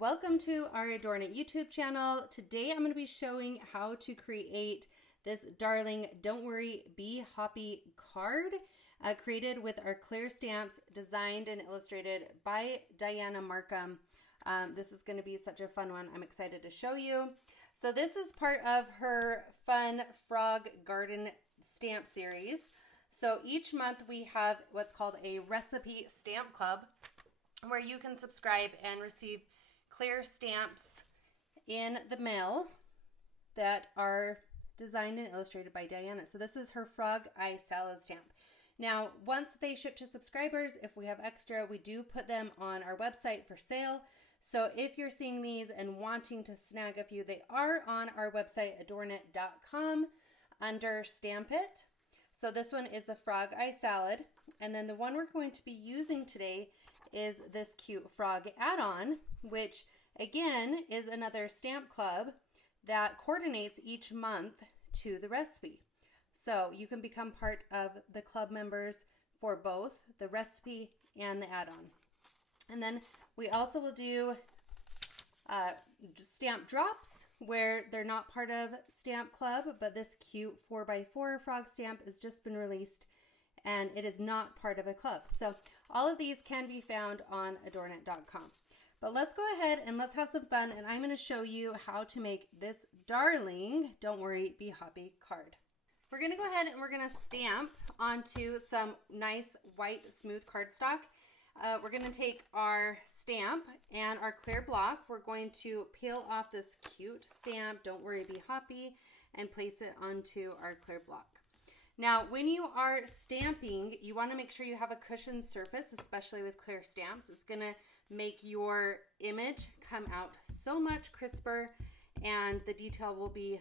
Welcome to our ADORNit YouTube channel. Today I'm going to be showing how to create this darling Don't Worry, Be Hoppy card created with our clear stamps, designed and illustrated by Dianna Marcum. This is going to be such a fun one. I'm excited to show you. So this is part of her fun frog garden stamp series. So each month we have what's called a recipe stamp club, where you can subscribe and receive clear stamps in the mail that are designed and illustrated by Dianna. So this is her frog eye salad stamp. Now, once they ship to subscribers, if we have extra, we do put them on our website for sale. So if you're seeing these and wanting to snag a few, they are on our website, ADORNit.com, under Stamp It. So this one is the frog eye salad. And then the one we're going to be using today is this cute frog add-on, which again is another stamp club that coordinates each month to the recipe. So you can become part of the club members for both the recipe and the add-on. And then we also will do stamp drops where they're not part of stamp club, but this cute 4x4 frog stamp has just been released and it is not part of a club. So all of these can be found on adornit.com. But let's go ahead and let's have some fun, and I'm going to show you how to make this darling Don't Worry, Be Hoppy card. We're going to go ahead and we're going to stamp onto some nice white smooth cardstock. We're going to take our stamp and our clear block. We're going to peel off this cute stamp, Don't Worry, Be Hoppy, and place it onto our clear block. Now, when you are stamping, you want to make sure you have a cushioned surface, especially with clear stamps. It's going to make your image come out so much crisper and the detail will be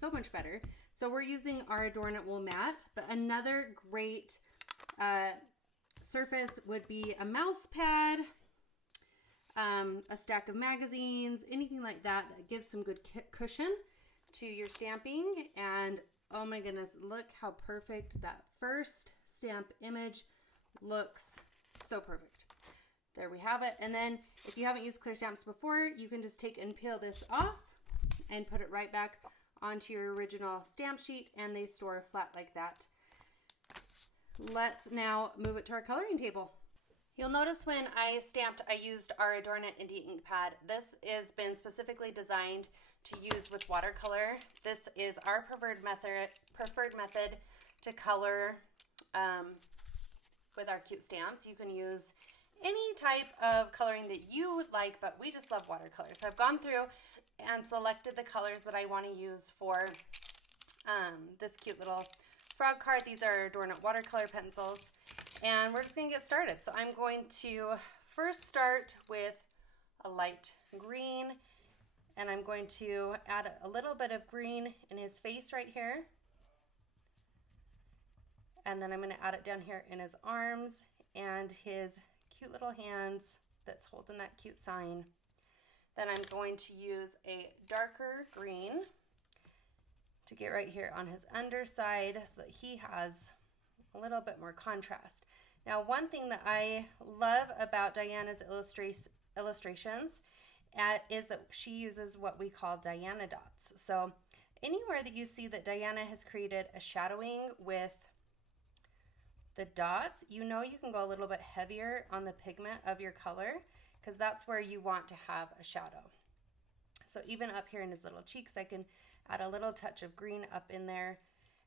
so much better. So we're using our ADORNit wool mat, but another great surface would be a mouse pad, a stack of magazines, anything like that that gives some good cushion to your stamping. And oh my goodness, look how perfect that first stamp image looks. So perfect. There we have it. And then if you haven't used clear stamps before, you can just take and peel this off and put it right back onto your original stamp sheet, and they store flat like that. Let's now move it to our coloring table. You'll notice when I stamped, I used our ADORNit Indie ink pad. This has been specifically designed to use with watercolor. This is our preferred method to color with our cute stamps. You can use any type of coloring that you would like, but we just love watercolor. So I've gone through and selected the colors that I want to use for this cute little frog card. These are ADORNit watercolor pencils, and we're just going to get started. So I'm going to first start with a light green, and I'm going to add a little bit of green in his face right here. And then I'm going to add it down here in his arms and his cute little hands that's holding that cute sign. Then I'm going to use a darker green to get right here on his underside so that he has a little bit more contrast. Now, one thing that I love about Dianna's illustrations is that she uses what we call Dianna dots. So anywhere that you see that Dianna has created a shadowing with the dots, you know you can go a little bit heavier on the pigment of your color, because that's where you want to have a shadow. So even up here in his little cheeks, I can add a little touch of green up in there.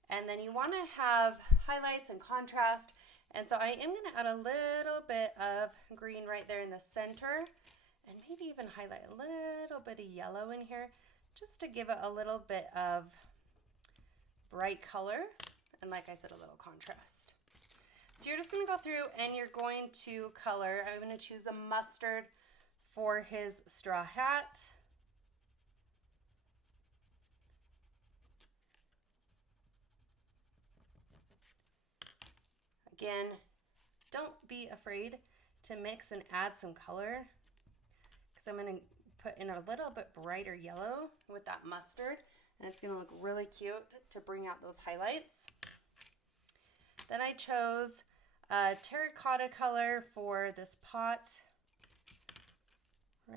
And then you want to have highlights and contrast. And so I am going to add a little bit of green right there in the center, and maybe even highlight a little bit of yellow in here, just to give it a little bit of bright color. And like I said, a little contrast. So you're just going to go through and you're going to color. I'm going to choose a mustard for his straw hat. Again, don't be afraid to mix and add some color, because I'm going to put in a little bit brighter yellow with that mustard, and it's going to look really cute to bring out those highlights. Then I chose a terracotta color for this pot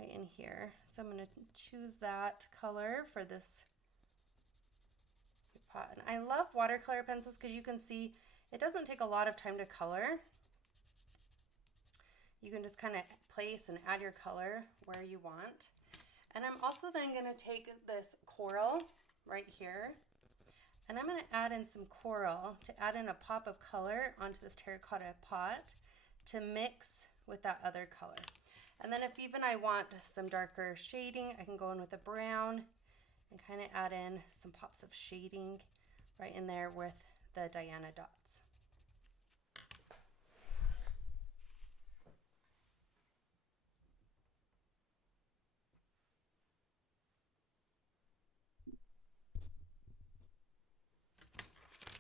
right in here. So I'm going to choose that color for this pot. And I love watercolor pencils because you can see it doesn't take a lot of time to color. You can just kind of place and add your color where you want. And I'm also then going to take this coral right here, and I'm going to add in some coral to add in a pop of color onto this terracotta pot to mix with that other color. And then if even I want some darker shading, I can go in with a brown and kind of add in some pops of shading right in there with the Dianna dots.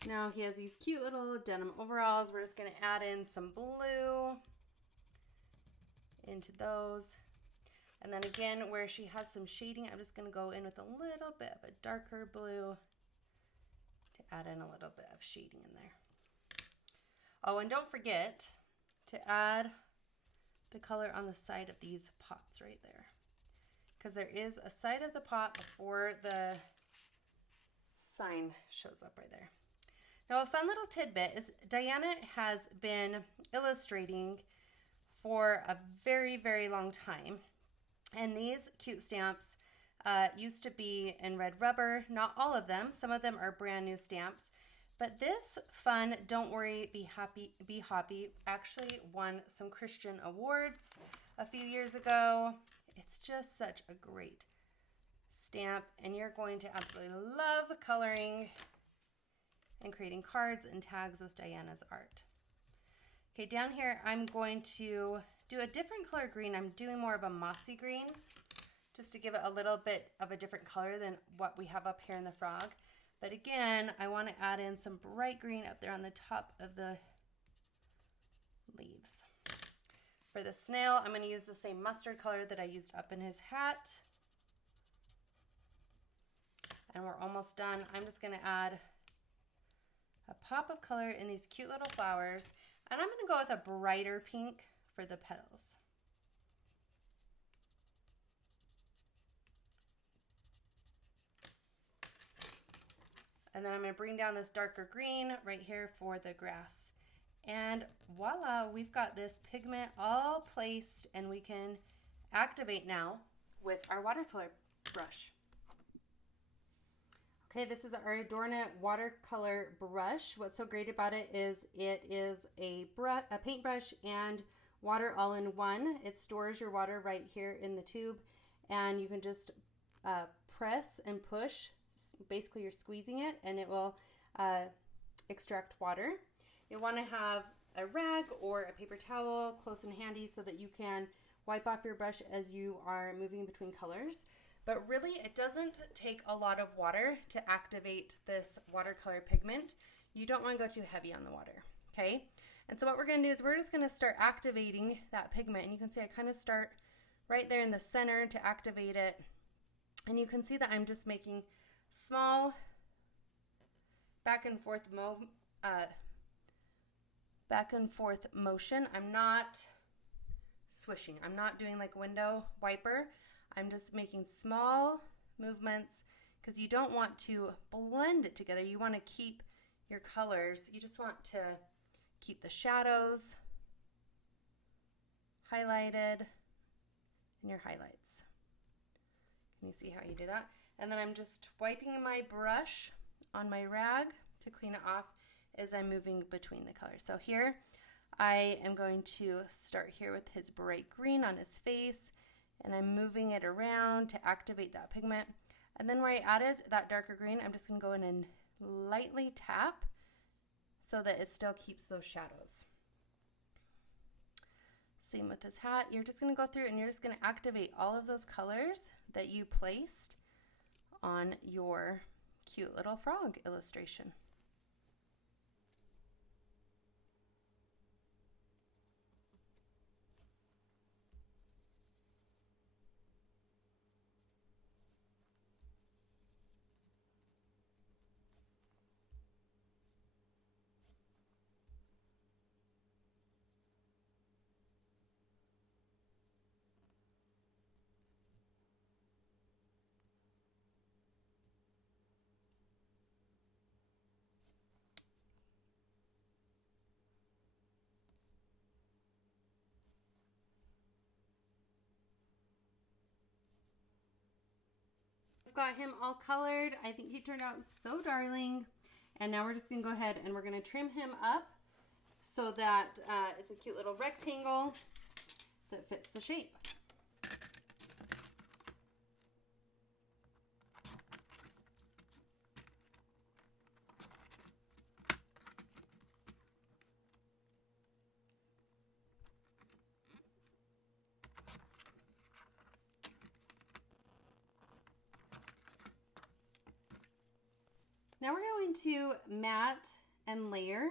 Now he has these cute little denim overalls. We're just going to add in some blue into those. And then again, where she has some shading, I'm just going to go in with a little bit of a darker blue to add in a little bit of shading in there. Oh, and don't forget to add the color on the side of these pots right there, because there is a side of the pot before the sign shows up right there. Now, a fun little tidbit is Dianna has been illustrating for a very, very long time. And these cute stamps used to be in red rubber. Not all of them. Some of them are brand new stamps. But this fun Don't Worry, Be Happy, Be Hoppy actually won some Christian awards a few years ago. It's just such a great stamp. And you're going to absolutely love coloring and creating cards and tags with Dianna's art. Okay, down here I'm going to do a different color green. I'm doing more of a mossy green just to give it a little bit of a different color than what we have up here in the frog. But again, I want to add in some bright green up there on the top of the leaves. For the snail, I'm going to use the same mustard color that I used up in his hat. And we're almost done. I'm just going to add a pop of color in these cute little flowers, and I'm going to go with a brighter pink for the petals. And then I'm going to bring down this darker green right here for the grass. And voila, we've got this pigment all placed, and we can activate now with our watercolor brush. Okay, this is our ADORNit watercolor brush. What's so great about it is a paintbrush and water all in one. It stores your water right here in the tube, and you can just press and push. Basically, you're squeezing it, and it will extract water. You'll want to have a rag or a paper towel close and handy so that you can wipe off your brush as you are moving between colors. But really, it doesn't take a lot of water to activate this watercolor pigment. You don't want to go too heavy on the water, okay? And so what we're going to do is we're just going to start activating that pigment. And you can see I kind of start right there in the center to activate it. And you can see that I'm just making small back and forth motion. I'm not swishing. I'm not doing like window wiper. I'm just making small movements because you don't want to blend it together. You want to keep your colors. You just want to keep the shadows highlighted and your highlights. Can you see how you do that? And then I'm just wiping my brush on my rag to clean it off as I'm moving between the colors. So here I am going to start here with his bright green on his face, and I'm moving it around to activate that pigment. And then where I added that darker green, I'm just going to go in and lightly tap so that it still keeps those shadows. Same with his hat. You're just going to go through and you're just going to activate all of those colors that you placed on your cute little frog illustration. I've got him all colored. I think he turned out so darling. And now we're just gonna go ahead and we're gonna trim him up so that it's a cute little rectangle that fits the shape. Now we're going to mat and layer.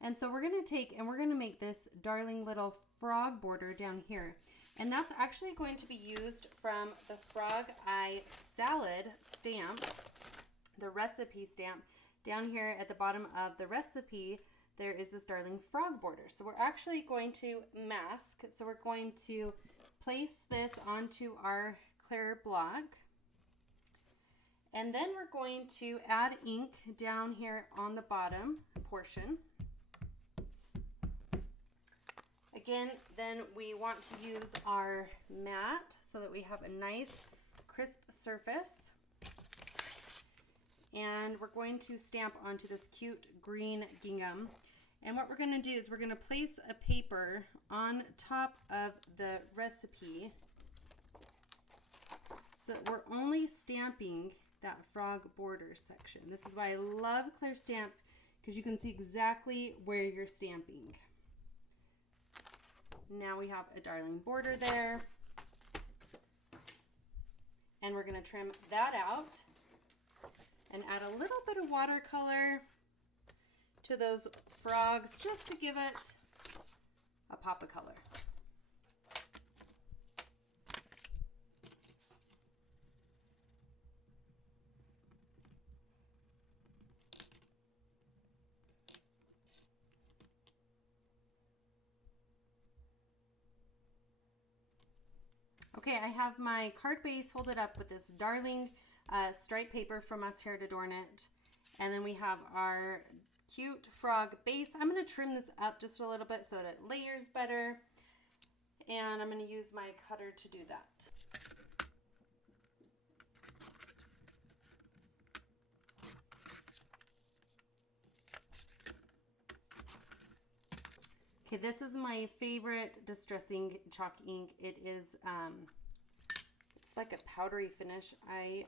And so we're going to take and we're going to make this darling little frog border down here. And that's actually going to be used from the Frog Eye Salad stamp, the recipe stamp. Down here at the bottom of the recipe, there is this darling frog border. So we're actually going to mask. So we're going to place this onto our clear block. And then we're going to add ink down here on the bottom portion. Again, then we want to use our mat so that we have a nice crisp surface. And we're going to stamp onto this cute green gingham. And what we're going to do is we're going to place a paper on top of the recipe so that we're only stamping that frog border section. This is why I love clear stamps, because you can see exactly where you're stamping. Now we have a darling border there. And we're going to trim that out and add a little bit of watercolor to those frogs just to give it a pop of color. Okay, I have my card base folded up with this darling striped paper from us here at ADORNit. And then we have our cute frog base. I'm going to trim this up just a little bit so that it layers better. And I'm going to use my cutter to do that. Okay, this is my favorite distressing chalk ink. It is, it's like a powdery finish. I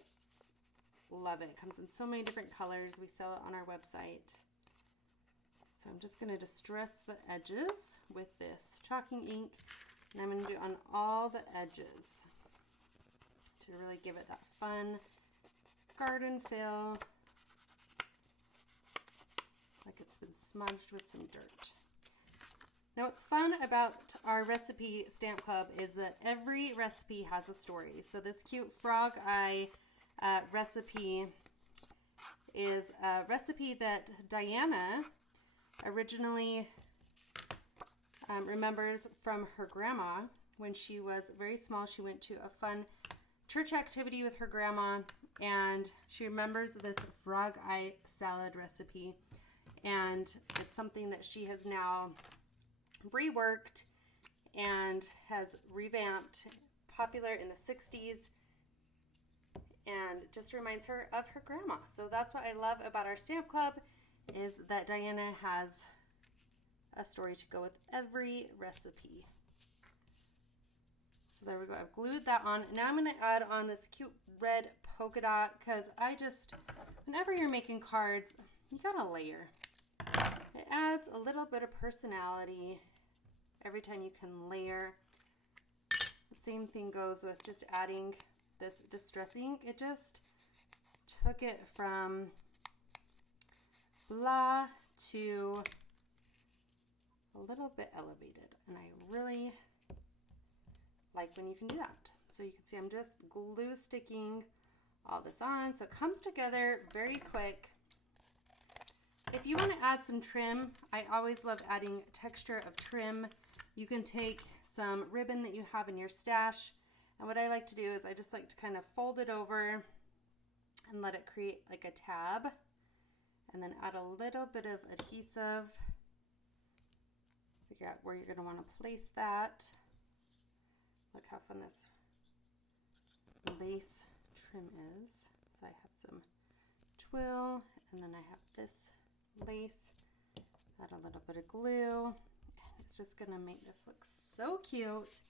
love it. It comes in so many different colors. We sell it on our website. So I'm just going to distress the edges with this chalking ink. And I'm going to do on all the edges to really give it that fun garden feel. Like it's been smudged with some dirt. Now what's fun about our recipe stamp club is that every recipe has a story. So this cute frog eye recipe is a recipe that Dianna originally remembers from her grandma. When she was very small, she went to a fun church activity with her grandma, and she remembers this frog eye salad recipe, and it's something that she has now reworked and has revamped, popular in the 60s, and just reminds her of her grandma. So that's what I love about our stamp club, is that Dianna has a story to go with every recipe. So there we go. I've glued that on. Now I'm going to add on this cute red polka dot, because I just, whenever you're making cards, you gotta layer. It adds a little bit of personality every time you can layer. The same thing goes with just adding this distress ink. It just took it from blah to a little bit elevated, and I really like when you can do that. So you can see I'm just glue sticking all this on, so it comes together very quick. If you want to add some trim, I always love adding texture of trim. You can take some ribbon that you have in your stash, and what I like to do is I just like to kind of fold it over and let it create like a tab, and then add a little bit of adhesive. Figure out where you're going to want to place that. Look how fun this lace trim is. I have some twill, and then I have this lace. Add a little bit of glue, and it's just gonna make this look so cute.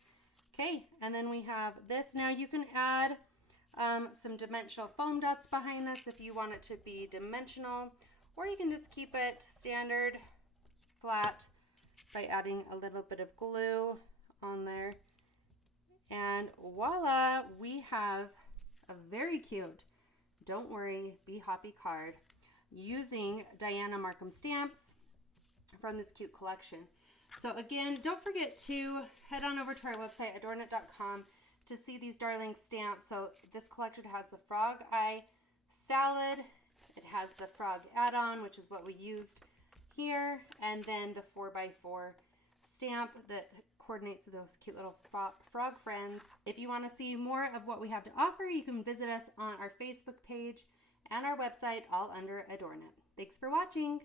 Okay, and then we have this. Now you can add some dimensional foam dots behind this if you want it to be dimensional, or you can just keep it standard flat by adding a little bit of glue on there. And voila, we have a very cute Don't Worry, Be Hoppy card using Dianna Marcum stamps from this cute collection. So again, don't forget to head on over to our website, ADORNit.com, to see these darling stamps. So this collection has the frog eye salad, it has the frog add-on, which is what we used here, and then the 4x4 stamp that coordinates with those cute little frog friends. If you want to see more of what we have to offer, you can visit us on our Facebook page and our website, all under ADORNit. Thanks for watching.